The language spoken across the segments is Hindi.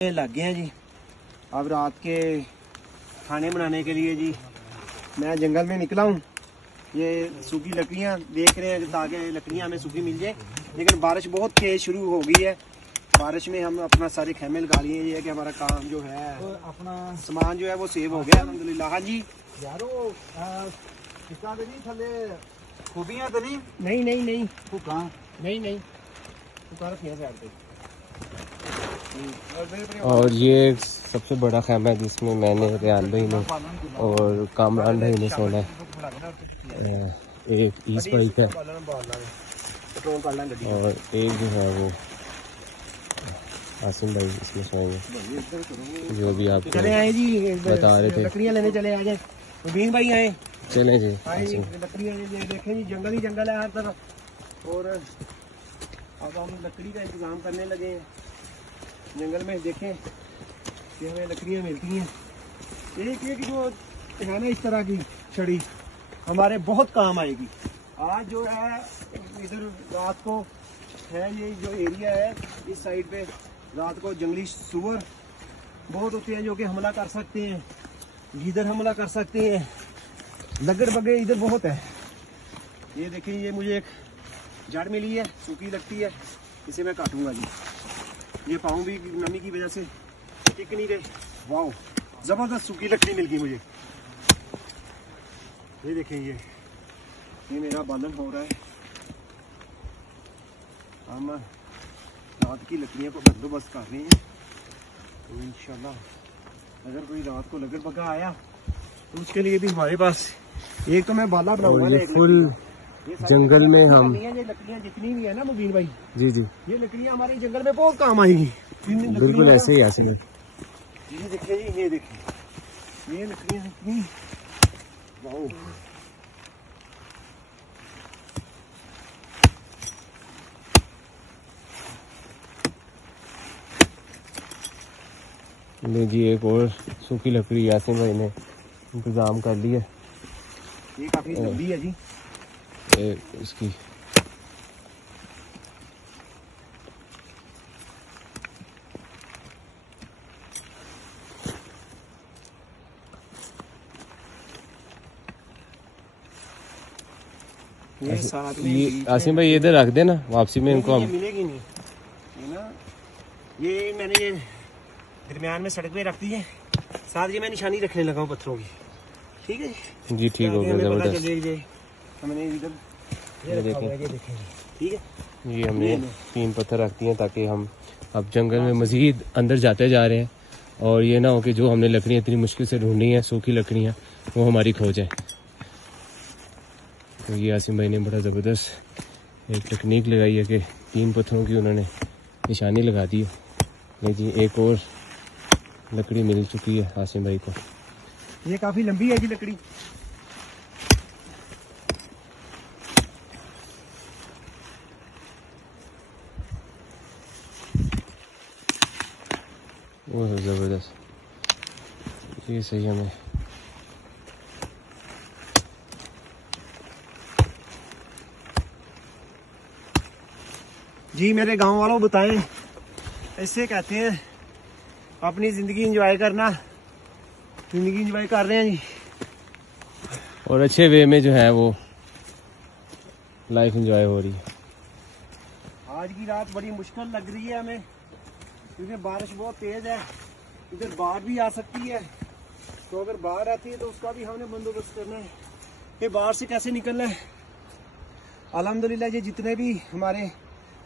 लग गए हैं जी। अब रात के खाने बनाने के लिए जी मैं जंगल में निकला हूँ। ये सूखी लकड़ियाँ देख रहे हैं ताकि लकड़ियाँ हमें सूखी मिल जाए, लेकिन बारिश बहुत तेज शुरू हो गई है। बारिश में हम अपना सारे खेमे लगा लिए। ये है कि हमारा काम जो है तो अपना सामान जो है वो सेव हो गया अल्हम्दुलिल्लाह। हाँ जी यारो थले खूबियां तो नहीं नहीं नहीं नहीं तू कहाँ नहीं नहीं साइड पे। और ये सबसे बड़ा खेमा है जिसमें मैंने, रियान भाई ने और कामरान भाई ने सोना है। एक ईस भाई का और एक जो है वो आसिम भाई इसमें सोएंगे, जो भी आप चले आए जी बता रहे थे। लकड़ियाँ लेने चले आ जाए। मुबीन भाई आए, चले जी। लकड़ियाँ देखें जी, जंगल ही जंगल है हर तरफ। और अब हम लकड़ी का इंतजाम करने लगे हैं। जंगल में देखें कि हमें लकड़ियाँ मिलती हैं। एक एक जो है ना इस तरह की छड़ी हमारे बहुत काम आएगी। आज जो है इधर रात को है, ये जो एरिया है इस साइड पे रात को जंगली सुअर बहुत होते हैं जो कि हमला कर सकते हैं, गीदड़ हमला कर सकते हैं, लगड़ बगे इधर बहुत है। ये देखिए, ये मुझे एक जड़ मिली है, सूखी लगती है, इसे मैं काटूंगा जी। ये पाँव भी नमी की वजह से टिक नहीं रहे। वाह, जबरदस्त सूखी लकड़ी मिल गई मुझे। ये देखिए, ये मेरा बालन हो रहा है। हम रात की लकड़ियों को बंदोबस्त कर रहे हैं, तो इंशाल्लाह अगर कोई रात को लगड़ बगा आया तो उसके लिए भी हमारे पास एक तो मैं बाला बनाऊंगा। फुल जंगल में हम ये लकड़ियाँ जितनी भी है ना मुबीन भाई जी जी, ये लकड़ियाँ हमारे जंगल में बहुत काम आएगी। बिल्कुल ऐसे ही ऐसे। ये देखिए जी, ये देखिए, ये लकड़ियाँ कितनी वाह। नहीं जी, एक और सूखी लकड़ी यासिन भाई ने इंतजाम कर लिया। ये काफी लंबी है जी। इसकी ये साथ में ये आसिम भाई इधर रख देना, वापसी में इनको हम मिलेगी नहीं। ये ना, ये मैंने ये दरमियान में सड़क पे रख दी है, साथ ये मैं निशानी रखने लगा हूँ पत्थरों की। ठीक है जी, ठीक हो गया, जबरदस्त। हमने इधर ये देखें, ये देखें, ठीक है। ये हमने 3 पत्थर रख दिए ताकि हम अब जंगल में मजीद अंदर जाते जा रहे हैं और ये ना हो कि जो हमने लकड़ियाँ इतनी मुश्किल से ढूंढी हैं, सूखी लकड़ियाँ, वो हमारी खो जाए। तो ये आसिम भाई ने बड़ा ज़बरदस्त एक टेक्निक लगाई है कि 3 पत्थरों की उन्होंने निशानी लगा दी है। ये जी एक और लकड़ी मिल चुकी है आसिम भाई को। ये काफी लंबी है जी लकड़ी। वो ज़बरदस्त, ये सही हमें जी। मेरे गांव वालों बताएं, ऐसे कहते हैं अपनी जिंदगी एंजॉय करना। जिंदगी एंजॉय कर रहे हैं जी, और अच्छे वे में जो है वो लाइफ एंजॉय हो रही है। आज की रात बड़ी मुश्किल लग रही है हमें, क्योंकि बारिश बहुत तेज है। इधर बाढ़ भी आ सकती है, तो अगर बाढ़ आती है तो उसका भी हमने बंदोबस्त करना है। ये बाढ़ से कैसे निकलना है। अल्हम्दुलिल्लाह ये जितने भी हमारे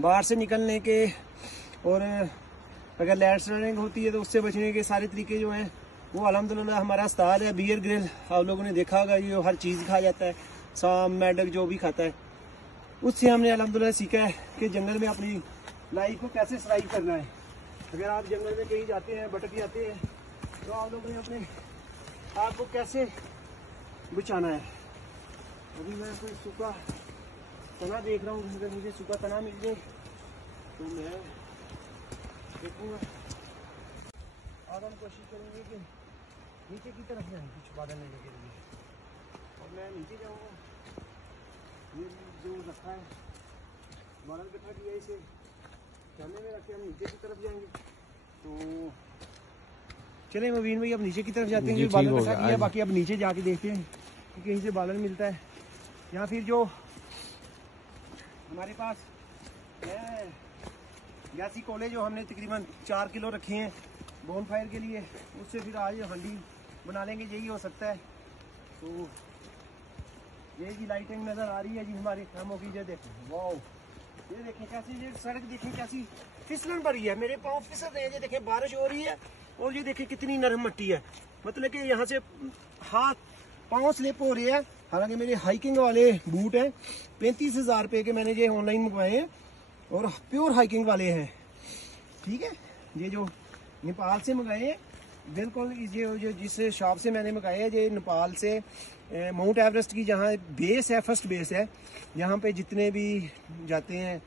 बाढ़ से निकलने के और अगर लैंडस्लाइडिंग होती है तो उससे बचने के सारे तरीके जो हैं वो अल्हम्दुलिल्लाह हमारा अस्पताल है बियर ग्रिल, आप लोगों ने देखा होगा, ये हर चीज़ खा जाता है, सांप मेंढक जो भी खाता है। उससे हमने अल्हम्दुलिल्लाह सीखा है कि जंगल में अपनी लाइफ को कैसे सर्वाइव करना है। अगर आप जंगल में कहीं जाते हैं, भटक जाते हैं, तो आप लोगों ने अपने आप को कैसे बचाना है। अभी मैं कोई सूखा तना देख रहा हूँ, अगर मुझे सूखा तना मिल जाए तो मैं देखूँगा। अब हम कोशिश करेंगे कि नीचे की तरफ जाएँ कुछ बादल लेने के लिए, और मैं नीचे जाऊँगा। ये जो रखा है बादल इकट्ठा किया, इसे कैमरे में रख के हम नीचे की तरफ जाएंगे। तो चले मुबीन भाई अब नीचे की तरफ जाते हैं, जी, जो बालन ठीक हो के साथ गया, ये आज। बाकी अब नीचे जाके देखते हैं कि कहीं से बालन मिलता है, या फिर जो हमारे पास है गैसी कोले जो हमने तकरीबन 4 किलो रखे हैं बोन फायर के लिए, उससे फिर आज हंडी बना लेंगे, यही हो सकता है। तो ये जी लाइटिंग नज़र आ रही है जी हमारे कामों की, ये देखें वाओ, ये देखें कैसी, ये सड़क देखें कैसी फिसलन भरी है, मेरे पाँव फिसल रहे हैं, ये देखें बारिश हो रही है और ये देखें कितनी नरम मिट्टी है, मतलब कि यहाँ से हाथ पाँव स्लिप हो रहे हैं। हालांकि मेरे हाइकिंग वाले बूट हैं 35,000 रुपये के, मैंने ये ऑनलाइन मंगवाए हैं और प्योर हाइकिंग वाले हैं, ठीक है। ये जो नेपाल से मंगाए हैं बिल्कुल, ये जो जिस शॉप से मैंने मंगाए हैं ये नेपाल से माउंट एवरेस्ट की जहाँ बेस है, फर्स्ट बेस है, यहाँ पे जितने भी जाते हैं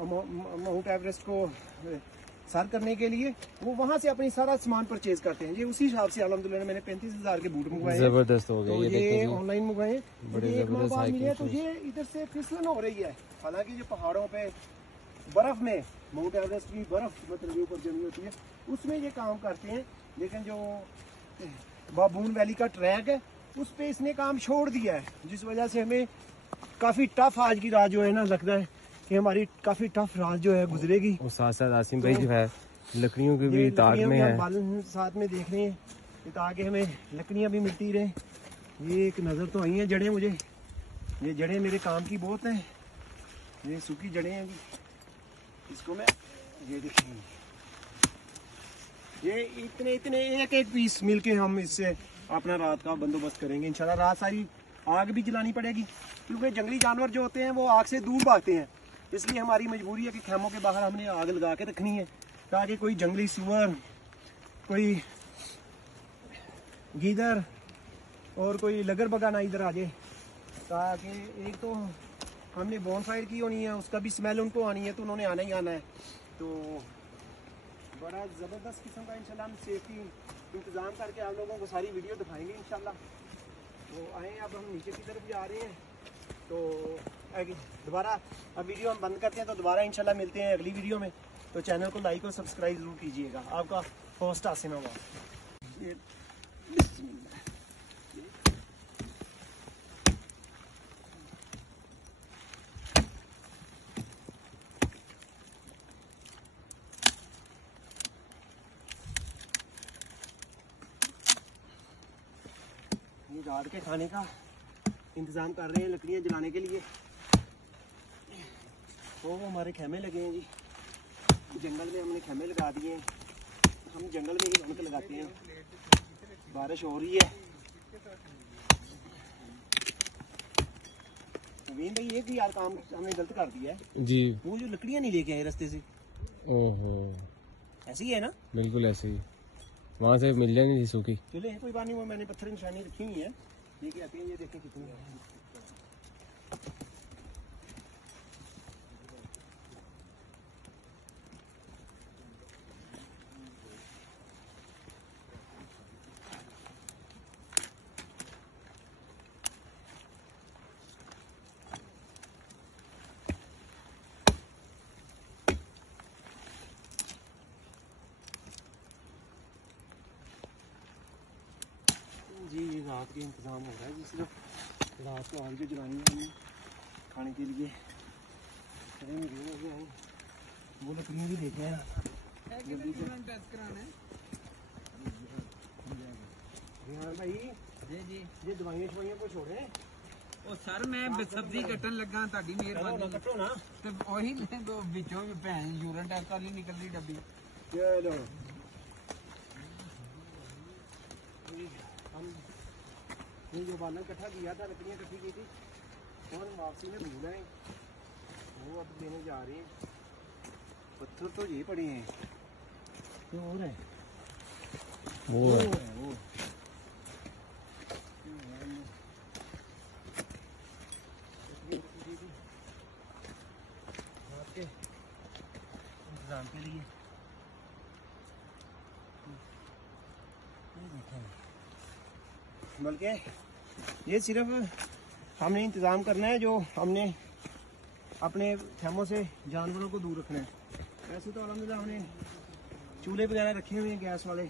माउंट एवरेस्ट को सर करने के लिए, वो वहाँ से अपनी सारा सामान परचेज करते हैं। ये उसी हिसाब से अल्हम्दुलिल्लाह मैंने 35,000 के बूट मंगवाए हैं, जबरदस्त हो गया। तो ये देखें ये जी, ऑनलाइन मंगवाए हैं, बड़े ये 1 माह जबरदस्त बाद मिले हैं, हाइकिंग तो ये इधर से फिसलन हो रही है। हालांकि जो पहाड़ों पे बर्फ में माउंट एवरेस्ट की बर्फ मतलब जो ऊपर जमी होती है उसमें ये काम करते हैं, लेकिन जो बाबून वैली का ट्रैक है उस पे इसने काम छोड़ दिया है, जिस वजह से हमें काफ़ी टफ आज की रात जो है ना, लगता है कि हमारी काफ़ी टफ रात जो है गुजरेगी। और साथ साथ आसिम भाई जो है लकड़ियों की भी ये ताक लकड़ियाँ में भी हम है। बालन साथ में देख रहे हैं कि ताकि हमें लकड़ियाँ भी मिलती रहे। ये एक नज़र तो आई हैं जड़ें मुझे, ये जड़ें मेरे काम की बहुत हैं, ये सूखी जड़ें हैं जी, इसको मैं ये देखिए, ये इतने इतने एक एक पीस मिलके हम इससे अपना रात का बंदोबस्त करेंगे इंशाल्लाह। रात सारी आग भी जलानी पड़ेगी क्योंकि जंगली जानवर जो होते हैं वो आग से दूर भागते हैं, इसलिए हमारी मजबूरी है कि खेमों के बाहर हमने आग लगा के रखनी है ताकि कोई जंगली सुअर, कोई गीदड़ और कोई लगर बगाना इधर आ जाए, ताकि एक तो हमने बॉन फायर की होनी है, उसका भी स्मेल उनको आनी है, तो उन्होंने आना ही आना है। तो बड़ा ज़बरदस्त किस्म का इंशाल्लाह हम सेफ्टी इंतज़ाम करके आप लोगों को सारी वीडियो दिखाएंगे इंशाल्लाह। तो आए अब हम नीचे की तरफ जा रहे हैं, तो दोबारा अब वीडियो हम बंद करते हैं, तो दोबारा इंशाल्लाह मिलते हैं अगली वीडियो में। तो चैनल को लाइक और सब्सक्राइब ज़रूर कीजिएगा। आपका होस्ट आसिम है। रात के खाने का इंतज़ाम कर रहे हैं लकड़ियाँ जलाने के लिए। वो हमारे खेमे लगे हैं जी, जंगल में हमने खेमे लगा दिए हैं, हम जंगल में ही रौनक लगाते हैं। बारिश हो रही है। नवीन भाई एक भी यार काम हमने गलत कर दिया है जी। वो जो लकड़ियाँ नहीं लेके आए रास्ते से, ओहो, ऐसी ही है ना? बिल्कुल ऐसे ही, वहाँ से मिल जाएंगी थी सूखी। चले कोई बात नहीं, वो मैंने पत्थर निशानी रखी हुई है, लेके आते हैं। ये देखें कितनी है। जी रात के इंतज़ाम हो रहा है जी, सिर्फ रात को आग जो जलानी है हमने खाने के लिए। वो लकड़ियाँ भी देखे हैं जल्दी से। हाँ भाई जी जी ये दवाइयाँ शवाइयाँ को छोड़े। ਉਹ ਸਰ ਮੈਂ ਸਬਜ਼ੀ ਕੱਟਣ ਲੱਗਾ ਤੁਹਾਡੀ कटो ना ਮਿਹਰਬਾਨੀ कटो ना। ਤੇ ਉਹੀ ਵਿੱਚੋਂ ਭੈਣ ਯੂਰਨ ਟੈਸਟ ਵਾਲੀ ਨਿਕਲਦੀ ਡੱਬੀ। चलो हम ये जो बालन इकट्ठा किया था, लकड़ियाँ इकट्ठी की थी, और हम वापसी में भूल आए, वो अब देने जा रहे हैं। पत्थर तो ये पड़े हैं, ये और है, वो वो है। है वो। आपके इंतजाम के लिए बल्कि ये सिर्फ हमने इंतज़ाम करना है जो हमने अपने खेमों से जानवरों को दूर रखना है। वैसे तो अल्हम्दुलिल्लाह हमने चूल्हे वगैरह रखे हुए हैं गैस वाले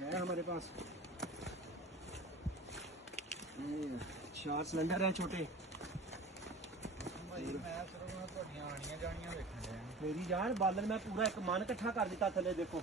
है हमारे पास। 4 सिलेंडर हैं छोटे। मेरी यार बालन मैं पूरा एक मन इकट्ठा कर दिता थले देखो।